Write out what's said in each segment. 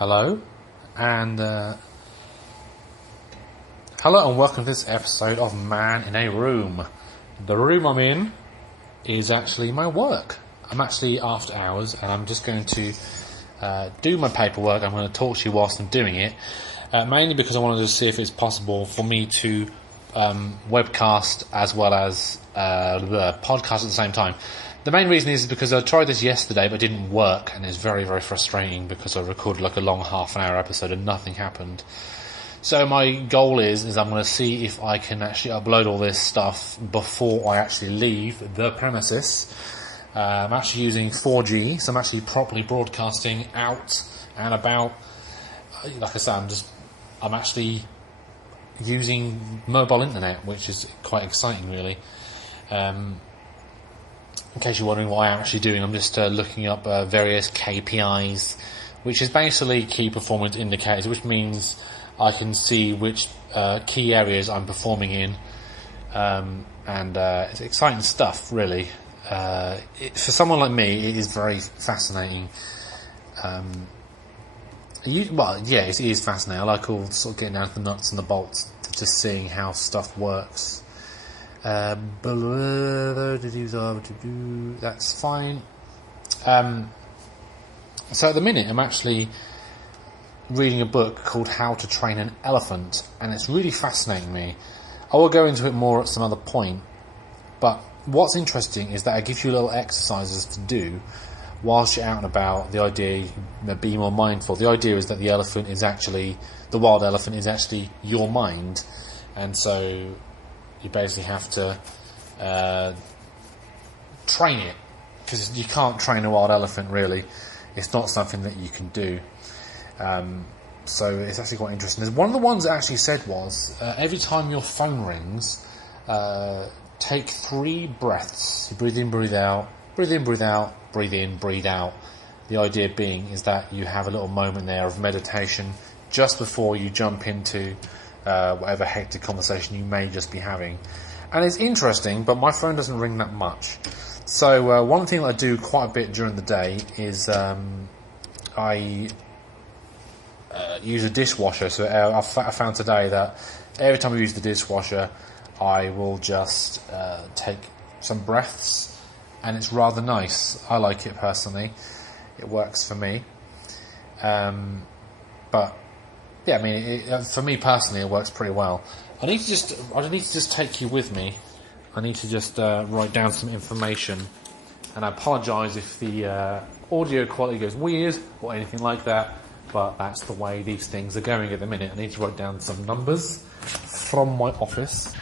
Hello, and welcome to this episode of Man in a Room. The room I'm in is actually my work. I'm actually after hours, and I'm just going to do my paperwork. I'm going to talk to you whilst I'm doing it, mainly because I wanted to see if it's possible for me to webcast as well as the podcast at the same time. The main reason is because I tried this yesterday but it didn't work, and it's very, very frustrating because I recorded like a long half-an-hour episode and nothing happened. So my goal is I'm going to see if I can actually upload all this stuff before I actually leave the premises. I'm actually using 4G, so I'm actually properly broadcasting out and about. Like I said, I'm actually using mobile internet, which is quite exciting, really. In case you're wondering what I'm actually doing, I'm just looking up various KPIs, which is basically key performance indicators, which means I can see which key areas I'm performing in, and it's exciting stuff, really. For someone like me, it is very fascinating. It is fascinating. I like all sort of getting down to the nuts and the bolts, just seeing how stuff works. That's fine. So at the minute I'm actually reading a book called How to Train an Elephant, and it's really fascinating me. I will go into it more at some other point, but what's interesting is that it gives you little exercises to do whilst you're out and about. The idea, be more mindful. The idea is that the wild elephant is actually your mind, and so you basically have to train it, because you can't train a wild elephant, really. It's not something that you can do. So it's actually quite interesting. One of the ones that actually said was, every time your phone rings, take 3 breaths. You breathe in, breathe out, breathe in, breathe out, breathe in, breathe out. The idea being is that you have a little moment there of meditation just before you jump into whatever hectic conversation you may just be having. And it's interesting, but my phone doesn't ring that much. So one thing that I do quite a bit during the day is I use a dishwasher. So I found today that every time I use the dishwasher, I will just take some breaths, and it's rather nice. I like it personally. It works for me. But yeah, I mean, for me personally, it works pretty well. I need to just take you with me. I need to just write down some information, and I apologise if the audio quality goes weird or anything like that, but that's the way these things are going at the minute. I need to write down some numbers from my office,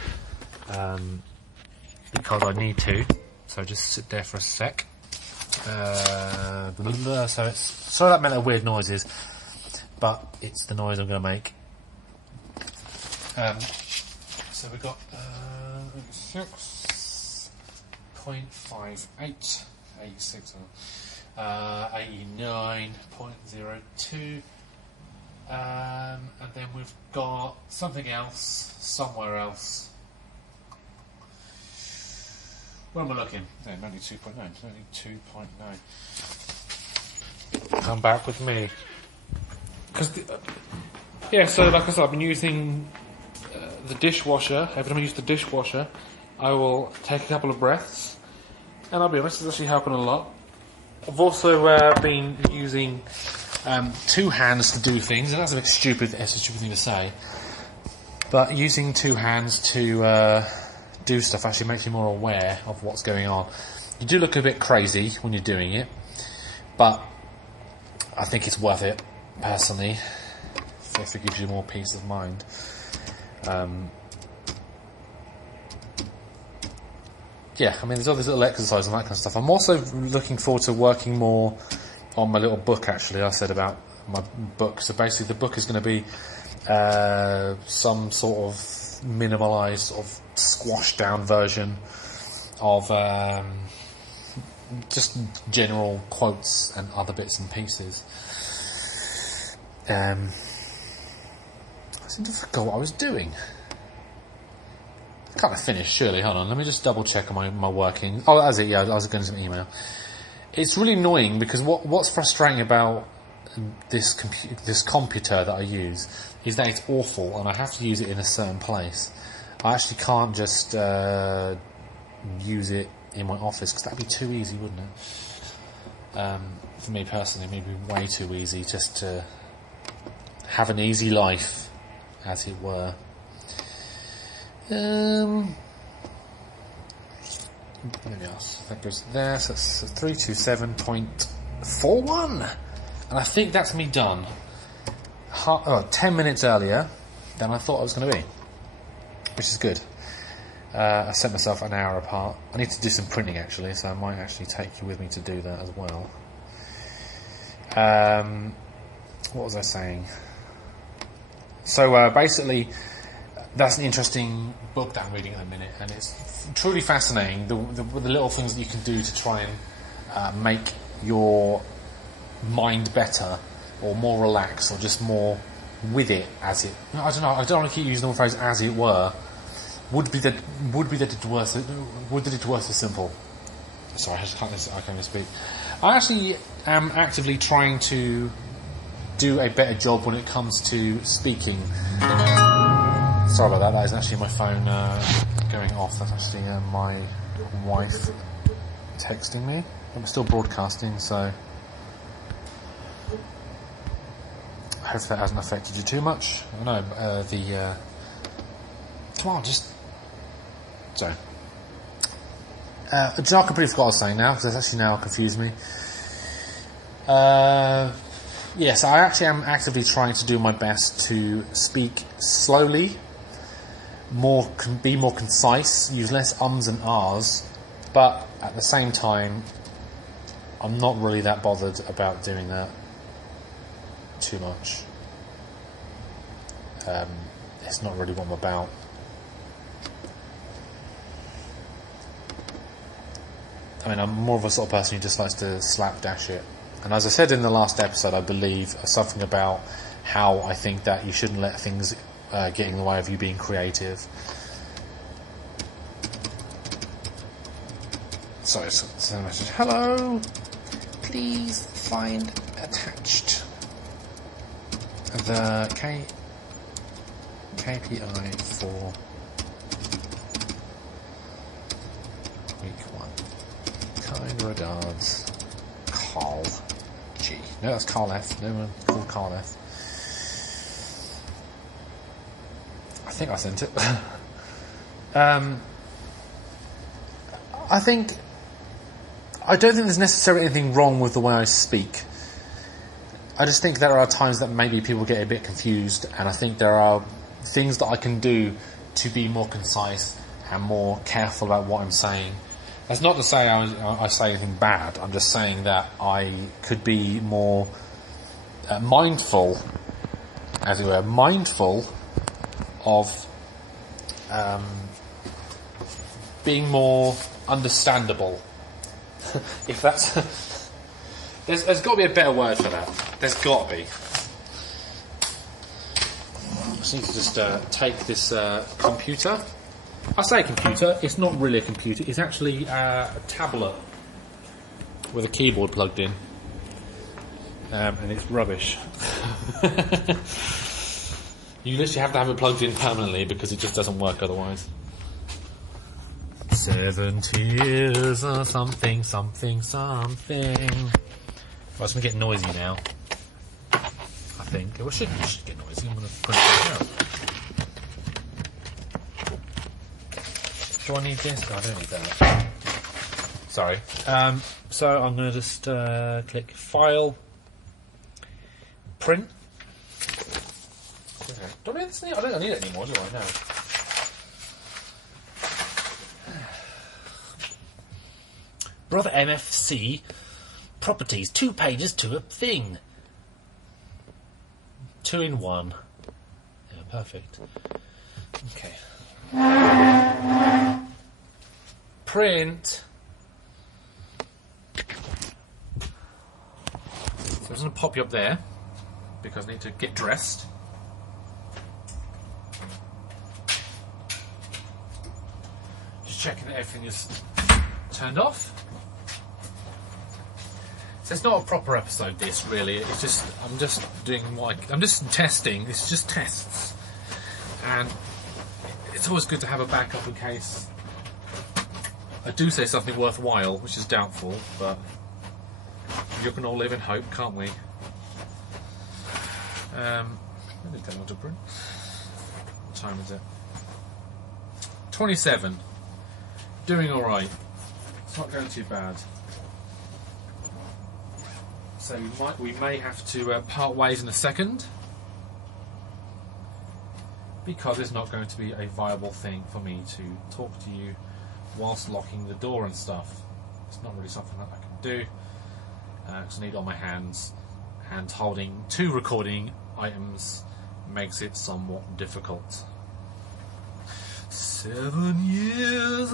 because I need to. So just sit there for a sec. So that meant weird noises, but it's the noise I'm going to make. So we've got 6.58, 86, 89.02, and then we've got something else somewhere else. Where am I looking? No, 92.9. 92.9. Come back with me. So like I said, I've been using the dishwasher. Every time I use the dishwasher, I will take a couple of breaths, and I'll be honest, it's actually helping a lot. I've also been using 2 hands to do things, and that's a bit stupid. It's a stupid thing to say, but using 2 hands to do stuff actually makes you more aware of what's going on. You do look a bit crazy when you're doing it, but I think it's worth it, personally, if it gives you more peace of mind. I mean, there's all this little exercise and that kind of stuff. I'm also looking forward to working more on my little book, actually. I said about my book. So basically the book is going to be some sort of minimalised, sort of squashed down version of just general quotes and other bits and pieces. I seem to forget what I was doing. I can't have finished, surely. Hold on, let me just double check on my working. Oh, that's it, yeah, I was going to send an email. It's really annoying because what's frustrating about this computer that I use is that it's awful, and I have to use it in a certain place. I actually can't just use it in my office, because that'd be too easy, wouldn't it? For me personally, maybe way too easy just to have an easy life, as it were. Anything else? That goes there, so that's 327.41, and I think that's me done. 10 minutes earlier than I thought I was going to be, which is good. I set myself an hour apart. I need to do some printing actually, so I might actually take you with me to do that as well. What was I saying? So basically, that's an interesting book that I'm reading at the minute, and it's truly fascinating. The little things that you can do to try and make your mind better, or more relaxed, or just more with it, as it. I don't know. I don't want to keep using the phrase "as it were." Would that it were so simple. Sorry, I can't even speak. I actually am actively trying to do a better job when it comes to speaking. Sorry about that. That is actually my phone going off. That's actually my wife texting me. I'm still broadcasting, so hopefully that hasn't affected you too much. I know come on, just sorry. I completely forgot what I was saying now, because it's actually now confused me. Yes, I actually am actively trying to do my best to speak slowly, be more concise, use less ums and ahs, but at the same time, I'm not really that bothered about doing that too much. It's not really what I'm about. I mean, I'm more of a sort of person who just likes to slapdash it. And as I said in the last episode, I believe something about how I think that you shouldn't let things get in the way of you being creative. Sorry, send a message. Hello, please find attached the KPI for week 1. Kind regards, Carl G. No, that's Carl F. No one called Carl F. I think I sent it. I don't think there's necessarily anything wrong with the way I speak. I just think there are times that maybe people get a bit confused, and I think there are things that I can do to be more concise and more careful about what I'm saying. That's not to say I say anything bad. I'm just saying that I could be more mindful, as it were, of being more understandable. If that's there's got to be a better word for that. There's got to be. I just need to just take this computer. I say computer, it's not really a computer, it's actually a tablet with a keyboard plugged in, and it's rubbish. You literally have to have it plugged in permanently because it just doesn't work otherwise. 7 tears or something. Well, it's going to get noisy now, I think. It should get noisy. I'm going to put it out. Do I need this? No, I don't need that. Sorry. So I'm going to just click File, Print. I don't need it anymore, do I? No. Brother MFC properties, 2 pages to a thing. 2 in 1. Yeah, perfect. Okay. Print. So I'm going to pop you up there because I need to get dressed. Just checking that everything is turned off. So it's not a proper episode, this, really. It's just, I'm just doing I'm just testing. It's just tests. And it's always good to have a backup in case I do say something worthwhile, which is doubtful, but you can all live in hope, can't we? Let me tell you what to print. What time is it? 27. Doing alright. It's not going too bad. So we may have to part ways in a second, because it's not going to be a viable thing for me to talk to you whilst locking the door and stuff. It's not really something that I can do, because I need all my hands, and holding 2 recording items makes it somewhat difficult. 7 years.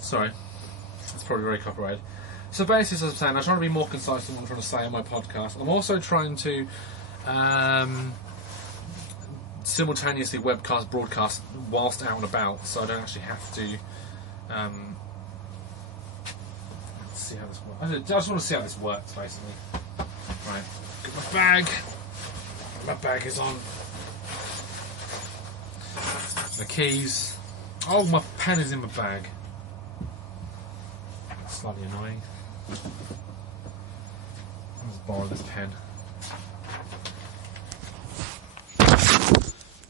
Sorry, it's probably very copyrighted. So basically, as I'm saying, I'm trying to be more concise in what I'm trying to say on my podcast. I'm also trying to simultaneously broadcast whilst out and about, so I don't actually have to. Let's see how this works. I just want to see how this works, basically. Right, get my bag. My bag is on. The keys. Oh, my pen is in my bag. Slightly annoying. I'll just borrow this pen.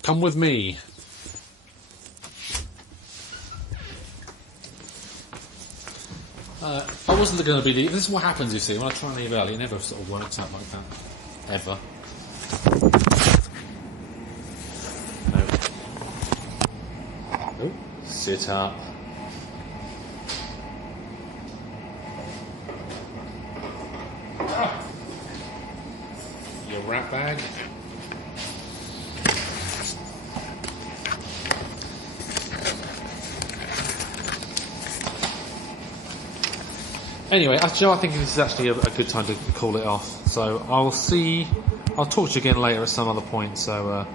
Come with me. I wasn't going to be leaving. This is what happens, you see, when I try and leave early. It never sort of works out like that. Ever. No. Oh, sit up. Your rat bag. Anyway, I think this is actually a good time to call it off. So I'll talk to you again later at some other point. So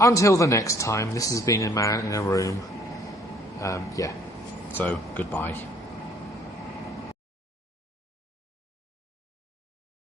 until the next time, this has been a man in a room. Yeah. So goodbye.